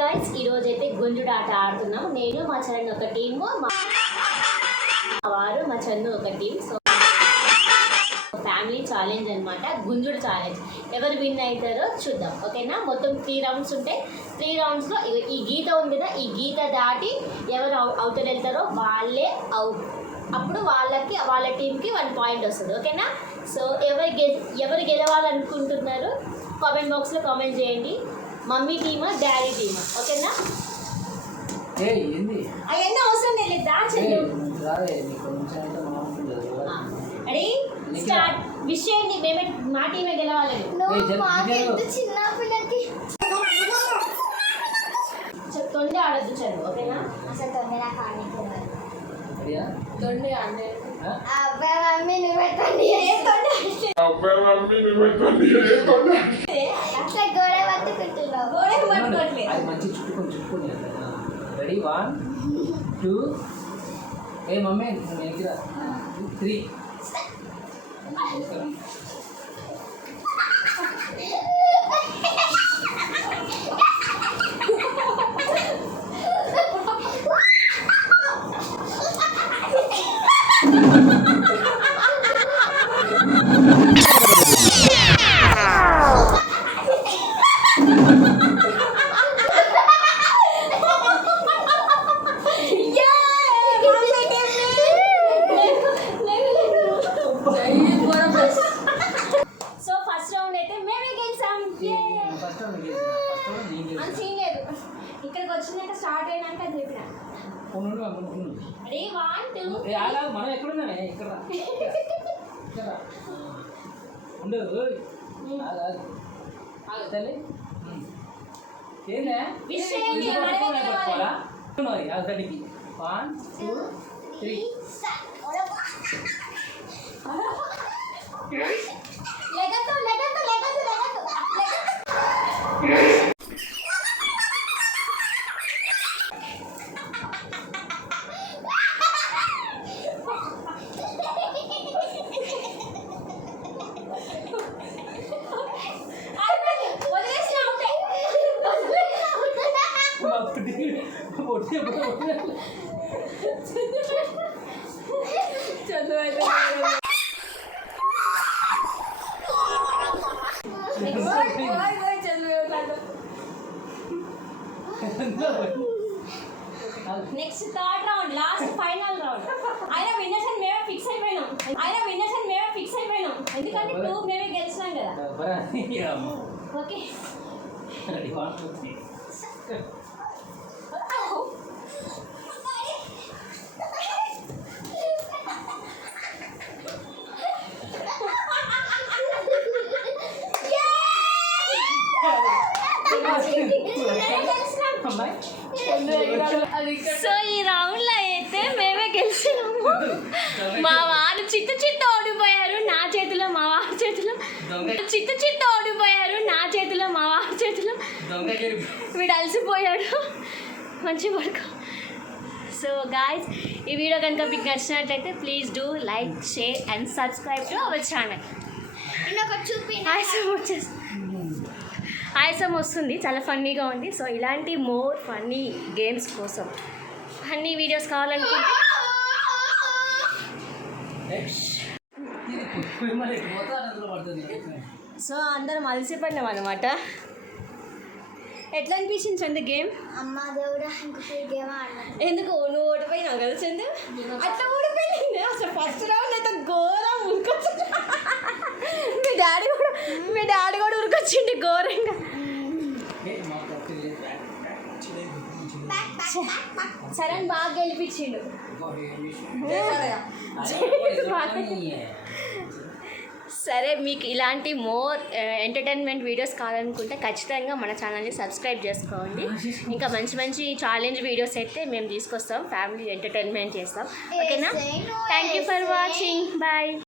Hi ఈ రోజు అయితే గుంజుడు ఆట ఆడుతున్నాం. నేను మా చరణ్ ఒక టీము మా వారు మా చందు ఒక టీం సో ఫ్యామిలీ ఛాలెంజ్ అనమాట గుంజుడు ఛాలెంజ్ ఎవరు విన్ అవుతారో చూద్దాం. ఓకేనా? మొత్తం త్రీ రౌండ్స్ ఉంటాయి త్రీ రౌండ్స్లో ఈ గీత ఉంది కదా ఈ గీత దాటి ఎవరు అవు- వెళ్తారో వాళ్ళే అవుట్ అప్పుడు వాళ్ళకి వాళ్ళ టీంకి వన్ పాయింట్ వస్తుంది. ఓకేనా? సో ఎవరు గె ఎవరు గెలవాలనుకుంటున్నారు కామెంట్ బాక్స్లో కామెంట్ చేయండి. మమ్మీ టీమా డాడీ టీమా. ఓకేనా? అవన్నీ అవసరం లేదు నీకు రెడీ? స్టార్ట్. విష్ చేయండి మేమే మా టీమే గెలవాలని. చిన్న పిల్లకి? తొండి ఆడద్దు చదువు ఓకేనా? అసలు? తొండి అంటే ఆ? అబ్బాయి మమ్మీ నువ్వు పట్టుకోవట్లేదు అది మంచి చుట్టుకొని చుట్టుకొని రెడీ వన్ టూ ఏ మమ్మీ ఎక్కిరా. త్రీ ఇక్కడికి వచ్చినాక స్టార్ట్ అయినాక అని చెప్పిన ఉండు, ఉండు, ఉండు, ఉండు. రెడీ వన్ టూ ఏ, ఆగు, ఆగు, మనం ఎక్కడున్నామే ఇక్కడ రా. ఇక్కడ రా. ఉండు ఓయ్. ఆగు, ఆగు. ఆగు, తల్లి ఉమ్. ఏందే Wish చేయండి, ఇది మనమే పట్టుకోవాలి, గెలవాలి. పట్టుకోవాలా? ఉన్నది, ఆగు, తల్లికి వన్ టూ త్రీ పొట్టి పొట్టి పొట్టి చదువు అయితే next third round last final round ఆయన విన్నర్స్ అని మేమే ఫిక్స్ అయిపోయినాం ఆయన విన్నర్స్ అని మేమే ఫిక్స్ అయిపోయినాం ఎందుకంటే టూ మేమే గెలిచినాం కదా ఓకే సో ఈ రౌండ్లో అయితే మేమే గెలిచినాము. మా వారు చిత్త చిత్త ఓడిపోయారు నా చేతిలో మా వారి చేతిలో. చిత్త చిత్త ఓడిపోయారు నా చేతిలో మా వారి చేతిలో. వీడు అలసిపోయాడు. మంచి పడుకో సో గాయస్ ఈ వీడియో కనుక మీకు నచ్చినట్లయితే please do like share and subscribe to our channel ఇంకొక చూపి ఆయాసం వస్తుంది చాలా ఫన్నీగా ఉంది. సో ఇలాంటి మోర్ ఫన్నీ గేమ్స్ కోసం. ఫన్నీ వీడియోస్ కావాలనుకుంటే సో అందరం అలసిపోయినాం అనమాట ఎట్లా అనిపించింది చందు గేమ్? అమ్మ దేవుడా గేమ్ ఎందుకు? నువ్వు ఓడిపోయినావు కదా చందు? అట్లా ఓడిపోయింది అసలు ఫస్ట్ రౌండ్ అయితే ఘోరం ఉరికొచ్చింది. మీ డాడీ కూడా మీ డాడీ కూడా ఉరికొచ్చిండి ఘోరంగా. సరే అని బాగా గెలిపించిండు. సరే మీకు ఇలాంటి మోర్ ఎంటర్టైన్మెంట్ వీడియోస్ కావాలనుకుంటే ఖచ్చితంగా మన ఛానల్ని సబ్స్క్రైబ్ చేసుకోండి. ఇంకా మంచి మంచి ఛాలెంజ్ వీడియోస్ అయితే మేము తీసుకొస్తాం ఫ్యామిలీ ఎంటర్టైన్మెంట్ చేస్తాం. ఓకేనా? Thank you for watching bye